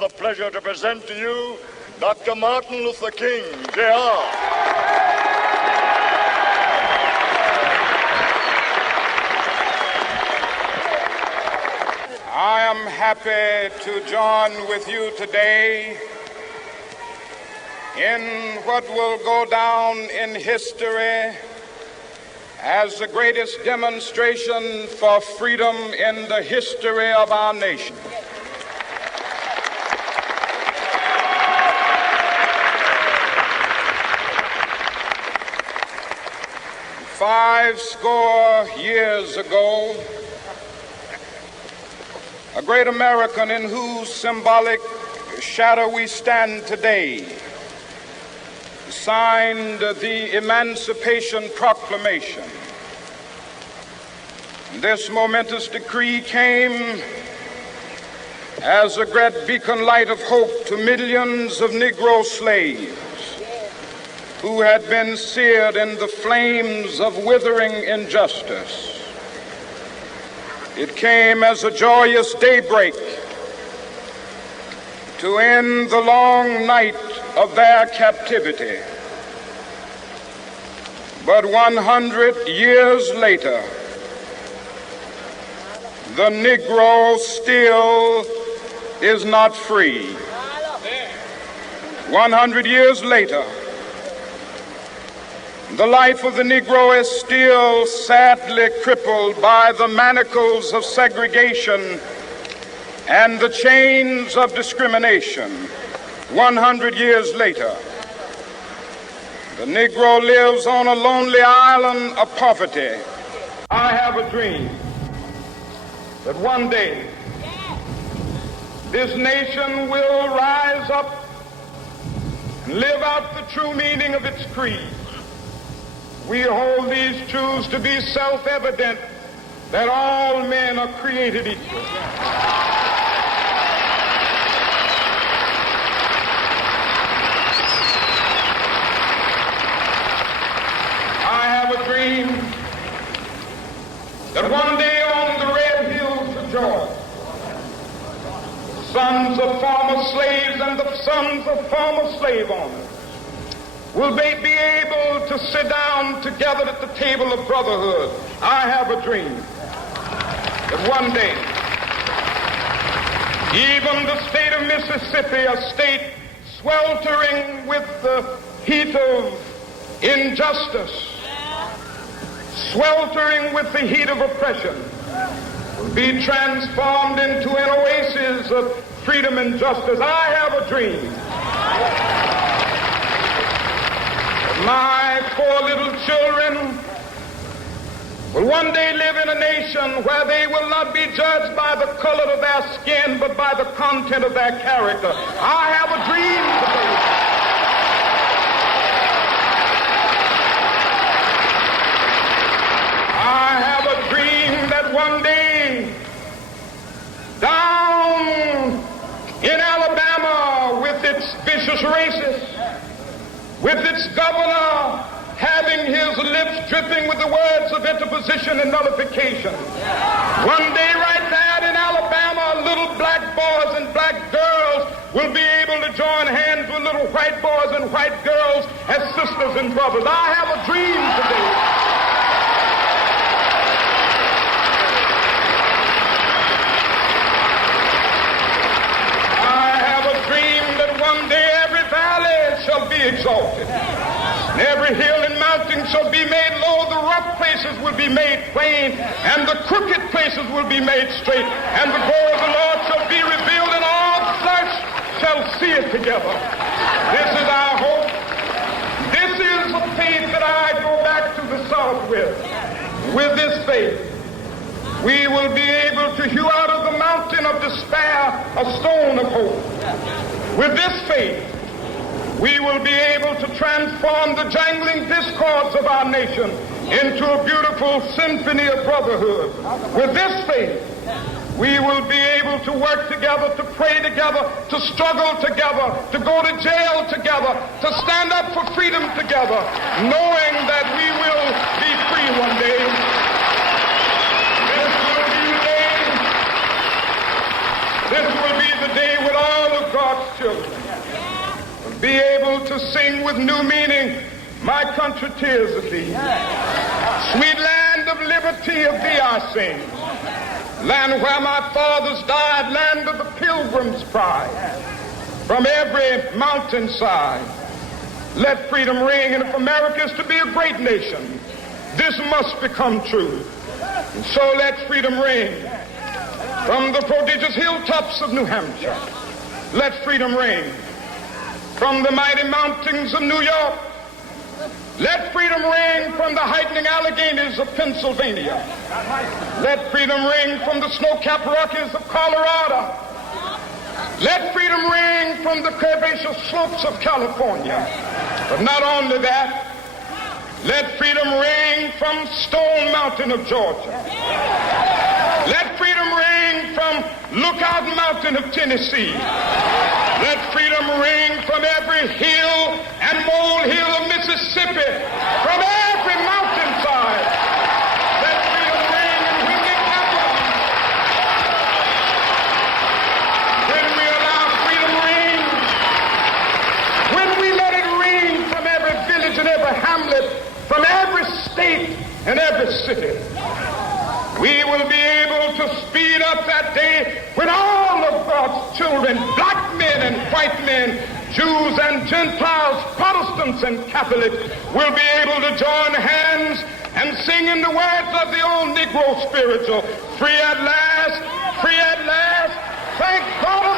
the pleasure to present to you Dr. Martin Luther King, Jr. I am happy to join with you today in what will go down in history as the greatest demonstration for freedom in the history of our nation. Five score years ago, a great American in whose symbolic shadow we stand today signed the Emancipation Proclamation. This momentous decree came as a great beacon light of hope to millions of Negro slaves who had been seared in the flames of withering injustice. It came as a joyous daybreak to end the long night of their captivity. But 100 years later, the Negro still is not free. 100 years later, the life of the Negro is still sadly crippled by the manacles of segregation and the chains of discrimination. 100 years later, the Negro lives on a lonely island of poverty. I have a dream that one day this nation will rise up and live out the true meaning of its creed. We hold these truths to be self-evident, that all men are created equal. I have a dream that one day on the red hills of Georgia, sons of former slaves and the sons of former slave owners will they be able to sit down together at the table of brotherhood. I have a dream that one day, even the state of Mississippi, a state sweltering with the heat of injustice, sweltering with the heat of oppression, will be transformed into an oasis of freedom and justice. I have a dream. My four little children will one day live in a nation where they will not be judged by the color of their skin, but by the content of their character. I have a dream today. I have a dream that one day, down in Alabama, with its vicious racists, with its governor having his lips dripping with the words of interposition and nullification. One day right there in Alabama, little black boys and black girls will be able to join hands with little white boys and white girls as sisters and brothers. I have a dream today. I have a dream that one day every valley shall be exalted, and every hill and mountain shall be made low. The rough places will be made plain, and the crooked places will be made straight, and the glory of the Lord shall be revealed, and all flesh shall see it together. This is our hope. This is the faith that I go back to the South with. With this faith, we will be able to hew out of the mountain of despair a stone of hope. With this faith, we will be able to transform the jangling discords of our nation into a beautiful symphony of brotherhood. With this faith, we will be able to work together, to pray together, to struggle together, to go to jail together, to stand up for freedom together, knowing that we will be free one day. This will be the day when all of God children will be able to sing with new meaning, my country, tears of thee. Sweet land of liberty, of thee I sing. Land where my fathers died, land of the pilgrim's pride. From every mountainside, let freedom ring. And if America is to be a great nation, this must become true. And so let freedom ring. From the prodigious hilltops of New Hampshire, let freedom ring. From the mighty mountains of New York, let freedom ring. From the heightening Alleghenies of Pennsylvania, let freedom ring. From the snow-capped Rockies of Colorado, let freedom ring. From the curvaceous slopes of California. But not only that, let freedom ring from Stone Mountain of Georgia. Let freedom ring from Lookout Mountain of Tennessee. Let freedom ring from every hill and molehill of Mississippi, from every mountainside. Let freedom ring, and when it happens, when we allow freedom ring, when we let it ring from every village and every hamlet, from every state and every city, we will be able to speed up that day when all of God's children, black men and white men, Jews and Gentiles, Protestants and Catholics, will be able to join hands and sing in the words of the old Negro spiritual, free at last, thank God